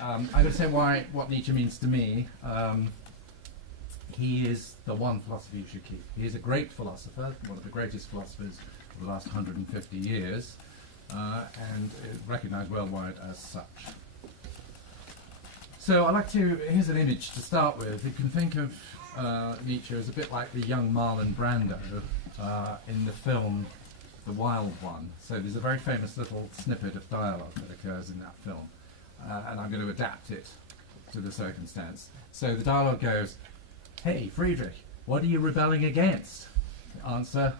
I'm going to say what Nietzsche means to me. He is the one philosopher you should keep. He is a great philosopher, one of the greatest philosophers of the last 150 years, and is recognized worldwide as such. So here's an image to start with. You can think of Nietzsche as a bit like the young Marlon Brando in the film The Wild One. So there's a very famous little snippet of dialogue that occurs in that film, and I'm going to adapt it to the circumstance. So the dialogue goes, "Hey, Friedrich, what are you rebelling against?" The answer,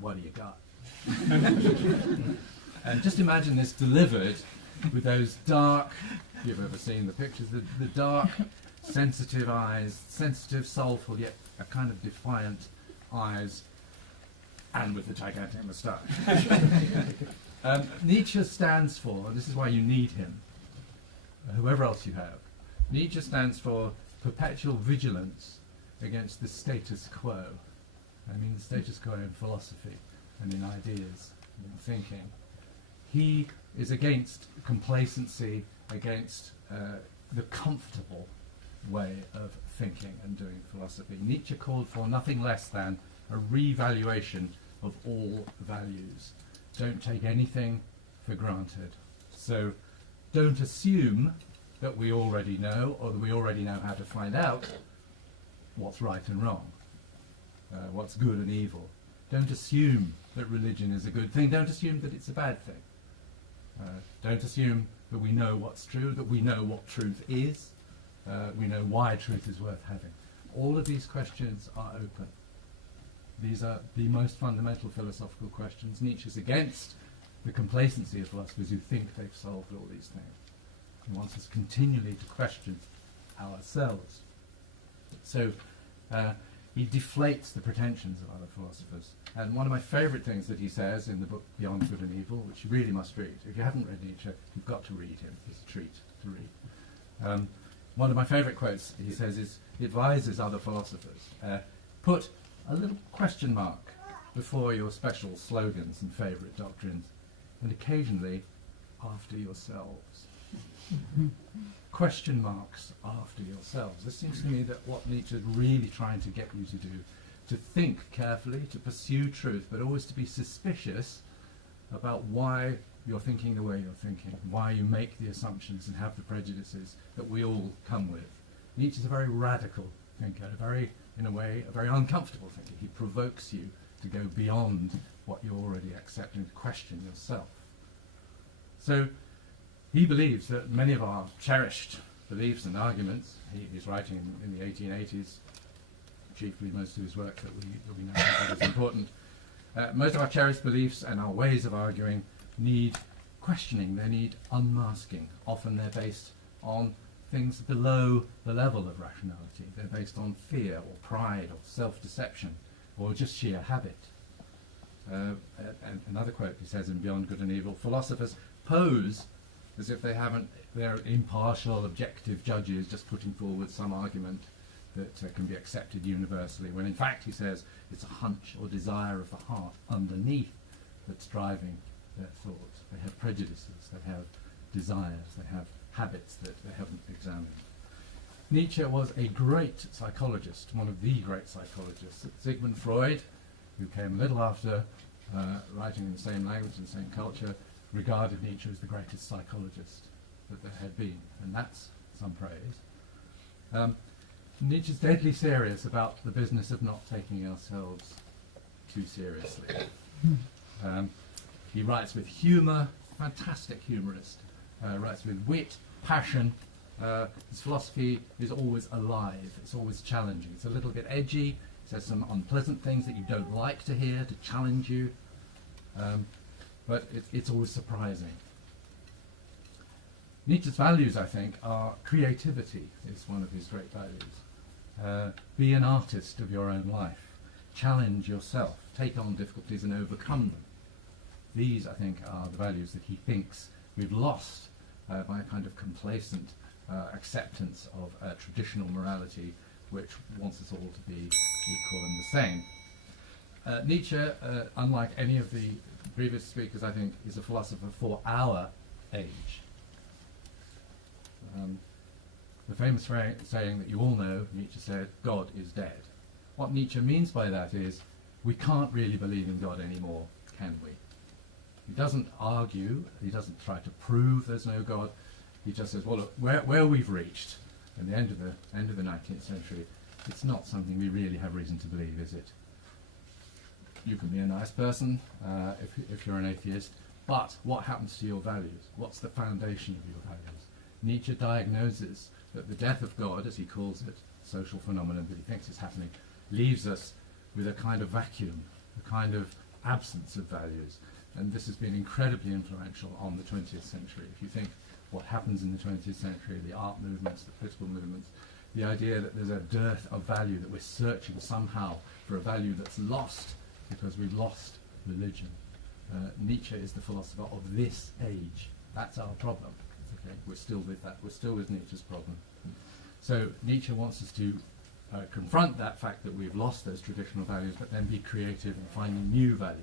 "What do you got?" And just imagine this delivered with those dark, you've ever seen the pictures, the dark, sensitive eyes, sensitive, soulful, yet a kind of defiant eyes, and with the gigantic moustache. Nietzsche stands for, and this is why you need him, whoever else you have, Nietzsche stands for perpetual vigilance against the status quo. I mean the status quo in philosophy and in ideas and in thinking. He is against complacency, against the comfortable way of thinking and doing philosophy. Nietzsche called for nothing less than a revaluation of all values. Don't take anything for granted. So don't assume that we already know, or that we already know how to find out what's right and wrong, what's good and evil. Don't assume that religion is a good thing. Don't assume that it's a bad thing. Don't assume that we know what's true, that we know what truth is, we know why truth is worth having. All of these questions are open. These are the most fundamental philosophical questions. Nietzsche's against the complacency of philosophers who think they've solved all these things. He wants us continually to question ourselves. So he deflates the pretensions of other philosophers. And one of my favourite things that he says in the book Beyond Good and Evil, which you really must read. If you haven't read Nietzsche, you've got to read him. It's a treat to read. One of my favourite quotes he says is, he advises other philosophers, put a little question mark before your special slogans and favourite doctrines, and occasionally after yourselves. Question marks after yourselves. This seems to me that what Nietzsche is really trying to get you to do, to think carefully, to pursue truth, but always to be suspicious about why you're thinking the way you're thinking, why you make the assumptions and have the prejudices that we all come with. Nietzsche's a very radical thinker, in a way, a very uncomfortable thinker. He provokes you to go beyond what you already accept and to question yourself. So he believes that many of our cherished beliefs and arguments, he's writing in the 1880s, chiefly most of his work that we know that is important, most of our cherished beliefs and our ways of arguing need questioning, they need unmasking. Often they're based on things below the level of rationality. They're based on fear or pride or self-deception or just sheer habit. And another quote he says in Beyond Good and Evil, philosophers pose as if they're impartial, objective judges just putting forward some argument that can be accepted universally, when in fact, he says, it's a hunch or desire of the heart underneath that's driving their thoughts. They have prejudices, they have desires, they have habits that they haven't examined. Nietzsche was a great psychologist, one of the great psychologists. Sigmund Freud, who came a little after, writing in the same language and the same culture, regarded Nietzsche as the greatest psychologist that there had been, and that's some praise. Nietzsche's deadly serious about the business of not taking ourselves too seriously. He writes with humour, fantastic humorist, writes with wit, passion. His philosophy is always alive, it's always challenging. It's a little bit edgy, says some unpleasant things that you don't like to hear, to challenge you, but it's always surprising. Nietzsche's values, I think, are creativity is one of his great values. Be an artist of your own life. Challenge yourself. Take on difficulties and overcome them. These, I think, are the values that he thinks we've lost by a kind of complacent acceptance of traditional morality, which wants us all to be equal and the same. Nietzsche, unlike any of the previous speakers, I think, is a philosopher for our age. The famous saying that you all know, Nietzsche said, God is dead. What Nietzsche means by that is, we can't really believe in God anymore, can we? He doesn't argue, he doesn't try to prove there's no God. He just says, well, look, where we've reached in the end of the 19th century, it's not something we really have reason to believe, is it? You can be a nice person if you're an atheist, but what happens to your values? What's the foundation of your values? Nietzsche diagnoses that the death of God, as he calls it, social phenomenon that he thinks is happening, leaves us with a kind of vacuum, a kind of absence of values. And this has been incredibly influential on the 20th century. If you think what happens in the 20th century, the art movements, the political movements, the idea that there's a dearth of value, that we're searching somehow for a value that's lost because we've lost religion. Nietzsche is the philosopher of this age. That's our problem. Okay? We're still with that. We're still with Nietzsche's problem. So Nietzsche wants us to confront that fact that we've lost those traditional values, but then be creative in finding new values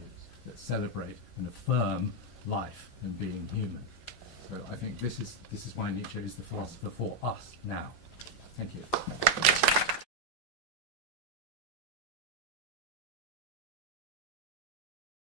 that celebrate and affirm life and being human. So I think this is why Nietzsche is the philosopher for us now. Thank you.